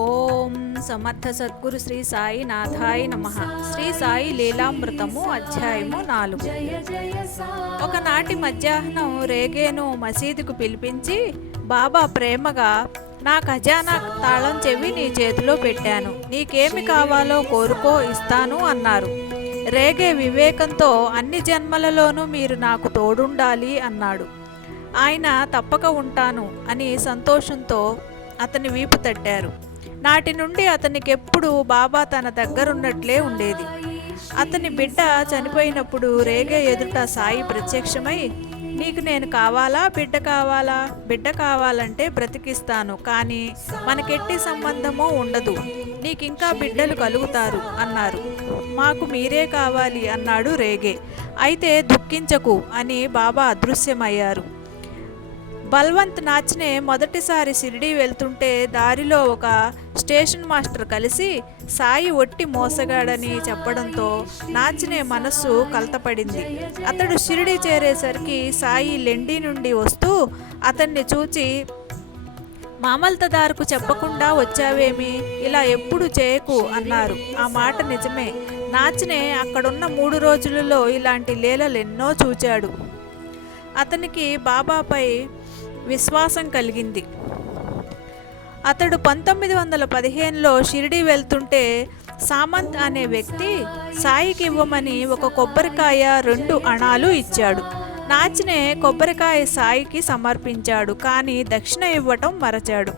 ఓం సమర్థ సద్గురు శ్రీ సాయి నాథాయ నమః. శ్రీ సాయి లీలామృతము అధ్యాయము 4. ఒకనాటి మధ్యాహ్నం రేగేను మసీదుకు పిలిపించి, బాబా ప్రేమగా, నా ఖజానా తాళం చెవి నీ చేతిలో పెట్టాను, నీకేమి కావాలో కోరుకో, ఇస్తాను అన్నారు. రేగే వివేకంతో, అన్ని జన్మలలోనూ మీరు నాకు తోడుండాలి అన్నాడు. ఆయన తప్పక ఉంటాను అని సంతోషంతో అతని వీపు తట్టారు. నాటి నుండి అతనికెప్పుడు బాబా తన దగ్గరున్నట్లే ఉండేది. అతని బిడ్డ చనిపోయినప్పుడు రేగే ఎదుట సాయి ప్రత్యక్షమై, నీకు నేను కావాలా, బిడ్డ కావాలా? బిడ్డ కావాలంటే బ్రతికిస్తాను, కానీ మనకెట్టి సంబంధమూ ఉండదు, నీకింకా బిడ్డలు కలుగుతారు అన్నారు. మాకు మీరే కావాలి అన్నాడు రేగే. అయితే దుఃఖించకు అని బాబా అదృశ్యమయ్యారు. బల్వంత్ నాచ్నే మొదటిసారి షిరిడీ వెళ్తుంటే దారిలో ఒక స్టేషన్ మాస్టర్ కలిసి సాయి ఒట్టి మోసగాడని చెప్పడంతో నాచ్నే మనస్సు కలతపడింది. అతడు షిరిడీ చేరేసరికి సాయి లెండి నుండి వస్తూ అతన్ని చూచి, మామల్తదారుకు చెప్పకుండా వచ్చావేమి, ఇలా ఎప్పుడు చేయకు అన్నారు. ఆ మాట నిజమే. నాచ్నే అక్కడున్న 3 రోజులలో ఇలాంటి లీలలెన్నో చూచాడు. అతనికి బాబాపై విశ్వాసం కలిగింది. అతడు 1915లో షిరిడీ వెళ్తుంటే సామంత్ అనే వ్యక్తి సాయికి ఇవ్వమని ఒక కొబ్బరికాయ 2 అణాలు ఇచ్చాడు. నాచ్నే కొబ్బరికాయ సాయికి సమర్పించాడు, కానీ దక్షిణ ఇవ్వటం మరచాడు.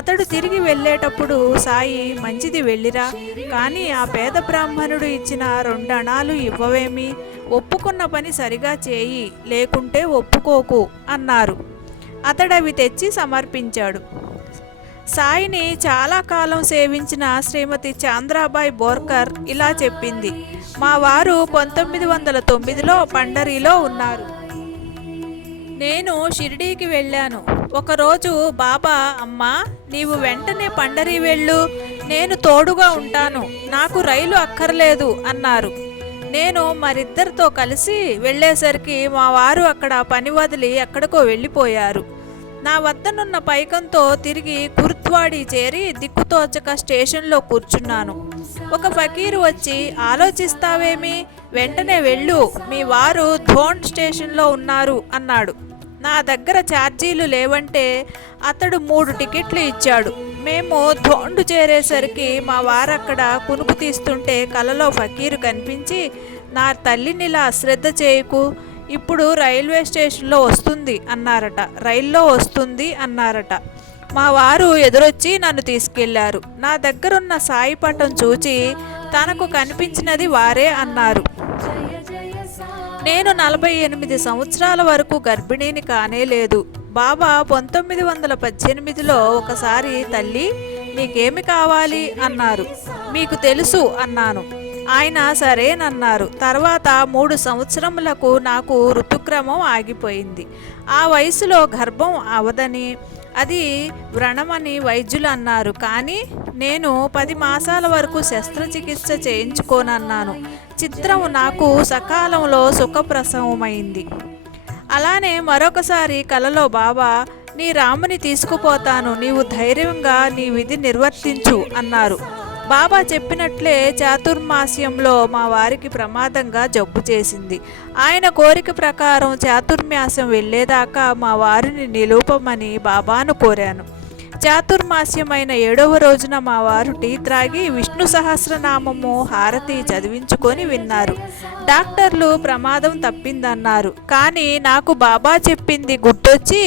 అతడు తిరిగి వెళ్ళేటప్పుడు సాయి, మంచిది వెళ్ళిరా, కానీ ఆ పేద బ్రాహ్మణుడు ఇచ్చిన 2 అణాలు ఇవ్వవేమి, ఒప్పుకున్న పని సరిగా చేయి, లేకుంటే ఒప్పుకోకు అన్నారు. అతడవి తెచ్చి సమర్పించాడు. సాయిని చాలా కాలం సేవించిన శ్రీమతి చాంద్రాబాయ్ బోర్కర్ ఇలా చెప్పింది, మా వారు 1909లో పండరీలో ఉన్నారు. నేను షిరిడీకి వెళ్ళాను. ఒకరోజు బాబా, అమ్మా, నీవు వెంటనే పండరీ వెళ్ళు, నేను తోడుగా ఉంటాను, నాకు రైలు అక్కర్లేదు అన్నారు. నేను మరిద్దరితో కలిసి వెళ్ళేసరికి మా వారు అక్కడ పని వదిలి ఎక్కడికో వెళ్ళిపోయారు. నా వద్దనున్న పైకంతో తిరిగి కుర్త్వాడి చేరి దిక్కుతోచక స్టేషన్లో కూర్చున్నాను. ఒక ఫకీరు వచ్చి, ఆలోచిస్తావేమి, వెంటనే వెళ్ళు, మీ వారు ధోండ్ స్టేషన్లో ఉన్నారు అన్నాడు. నా దగ్గర ఛార్జీలు లేవంటే అతడు 3 టికెట్లు ఇచ్చాడు. మేము ధోండు చేరేసరికి మా వారక్కడ కునుకు తీస్తుంటే కలలో ఫకీరు కనిపించి, నా తల్లినిలా అశ్రద్ధ చేయకు, ఇప్పుడు రైల్వే స్టేషన్లో వస్తుంది అన్నారట, రైల్లో వస్తుంది అన్నారట. మా వారు ఎదురొచ్చి నన్ను తీసుకెళ్లారు. నా దగ్గరున్న సాయి పటం చూచి, తనకు కనిపించినది వారే అన్నారు. నేను 48 సంవత్సరాల వరకు గర్భిణీని కానే లేదు. బాబా 1918లో ఒకసారి, తల్లి, నీకేమి కావాలి అన్నారు. మీకు తెలుసు అన్నాను. ఆయన సరేనన్నారు. తర్వాత 3 సంవత్సరములకు నాకు ఋతుక్రమం ఆగిపోయింది. ఆ వయసులో గర్భం అవదని, అది వ్రణమని వైద్యులు అన్నారు. కానీ నేను 10 మాసాల వరకు శస్త్రచికిత్స చేయించుకోనన్నాను. చిత్రం, నాకు సకాలంలో సుఖప్రసవమైంది. అలానే మరొకసారి కలలో బాబా, నీ రాముని తీసుకుపోతాను, నీవు ధైర్యంగా నీ విధి నిర్వర్తించు అన్నారు. బాబా చెప్పినట్లే చాతుర్మాస్యంలో మా వారికి ప్రమాదంగా జబ్బు చేసింది. ఆయన కోరిక ప్రకారం చాతుర్మాస్యం వెళ్ళేదాకా మా వారిని నిలుపమని బాబాను కోరాను. చాతుర్మాస్యమైన 7వ రోజున మా వారు టీ త్రాగి విష్ణు సహస్రనామము హారతి చదివించుకొని విన్నారు. డాక్టర్లు ప్రమాదం తప్పిందన్నారు. కానీ నాకు బాబా చెప్పింది గుర్తొచ్చి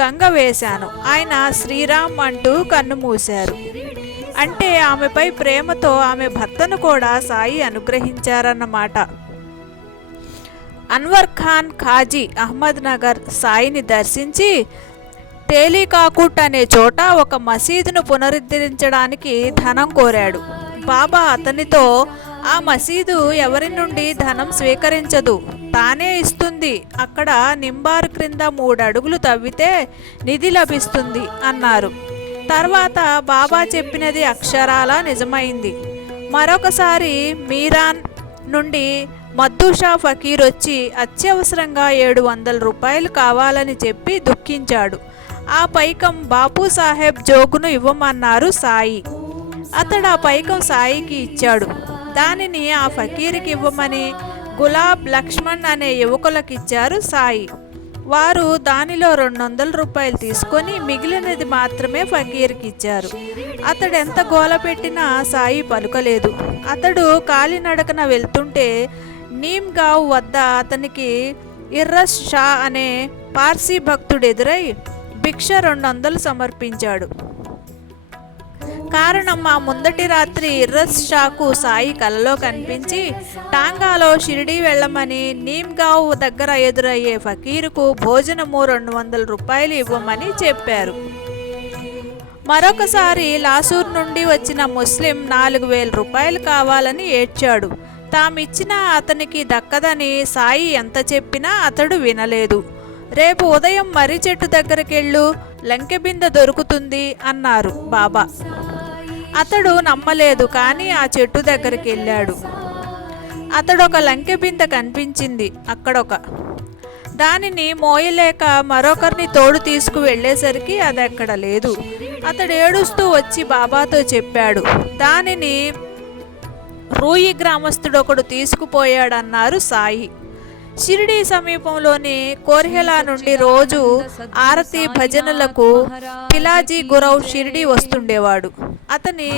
గంగ వేశాను. ఆయన శ్రీరామ్ అంటూ కన్ను మూశారు. అంటే ఆమెపై ప్రేమతో ఆమె భర్తను కూడా సాయి అనుగ్రహించారన్నమాట. అన్వర్ ఖాన్ ఖాజీ అహ్మద్ నగర్ సాయిని దర్శించి తేలికాకుట్ అనే చోట ఒక మసీదును పునరుద్ధరించడానికి ధనం కోరాడు. బాబా అతనితో, ఆ మసీదు ఎవరి నుండి ధనం స్వీకరించదు, తానే ఇస్తుంది, అక్కడ నింబారు క్రింద 3 అడుగులు తవ్వితే నిధి లభిస్తుంది అన్నారు. తర్వాత బాబా చెప్పినది అక్షరాలా నిజమైంది. మరొకసారి మీరాన్ నుండి మద్దూషా ఫకీర్ వచ్చి అత్యవసరంగా 700 రూపాయలు కావాలని చెప్పి దుఃఖించాడు. ఆ పైకం బాపు సాహెబ్ జోగును ఇవ్వమన్నారు సాయి. అతడు ఆ పైకం సాయికి ఇచ్చాడు. దానిని ఆ ఫకీర్కి ఇవ్వమని గులాబ్, లక్ష్మణ్ అనే యువకులకిచ్చారు సాయి. వారు దానిలో 200 రూపాయలు తీసుకొని మిగిలినది మాత్రమే ఫకీర్కి ఇచ్చారు. అతడు ఎంత గోల పెట్టినా సాయి పలుకలేదు. అతడు కాలినడకన వెళ్తుంటే నీమ్గావ్ వద్ద అతనికి ఇర్రస్ షా అనే పార్సీ భక్తుడు ఎదురై భిక్ష 200 సమర్పించాడు. కారణం, ఆ ముందటి రాత్రి ఇర్రస్ షాకు సాయి కలలో కనిపించి టాంగాలో షిరిడీ వెళ్ళమని, నీమ్గావ్ దగ్గర ఎదురయ్యే ఫకీరుకు భోజనము 200 రూపాయలు ఇవ్వమని చెప్పారు. మరొకసారి లాసూర్ నుండి వచ్చిన ముస్లిం 4000 రూపాయలు కావాలని ఏడ్చాడు. తామిచ్చిన అతనికి దక్కదని సాయి ఎంత చెప్పినా అతడు వినలేదు. రేపు ఉదయం మర్రి చెట్టు దగ్గరకెళ్ళు, లంకెబింద దొరుకుతుంది అన్నారు బాబా. అతడు నమ్మలేదు, కానీ ఆ చెట్టు దగ్గరికి వెళ్ళాడు. అతడొక లంకెబింద కనిపించింది అక్కడొక. దానిని మోయలేక మరొకరిని తోడు తీసుకు వెళ్ళేసరికి అది అక్కడ లేదు. అతడు ఏడుస్తూ వచ్చి బాబాతో చెప్పాడు. దానిని రూయి గ్రామస్తుడొకడు తీసుకుపోయాడన్నారు సాయి. షిరిడీ సమీపంలోని కోర్హెలా నుండి రోజు ఆరతి భజనలకు పిలాజీ గురవ్ షిరిడీ వస్తుండేవాడు. అతని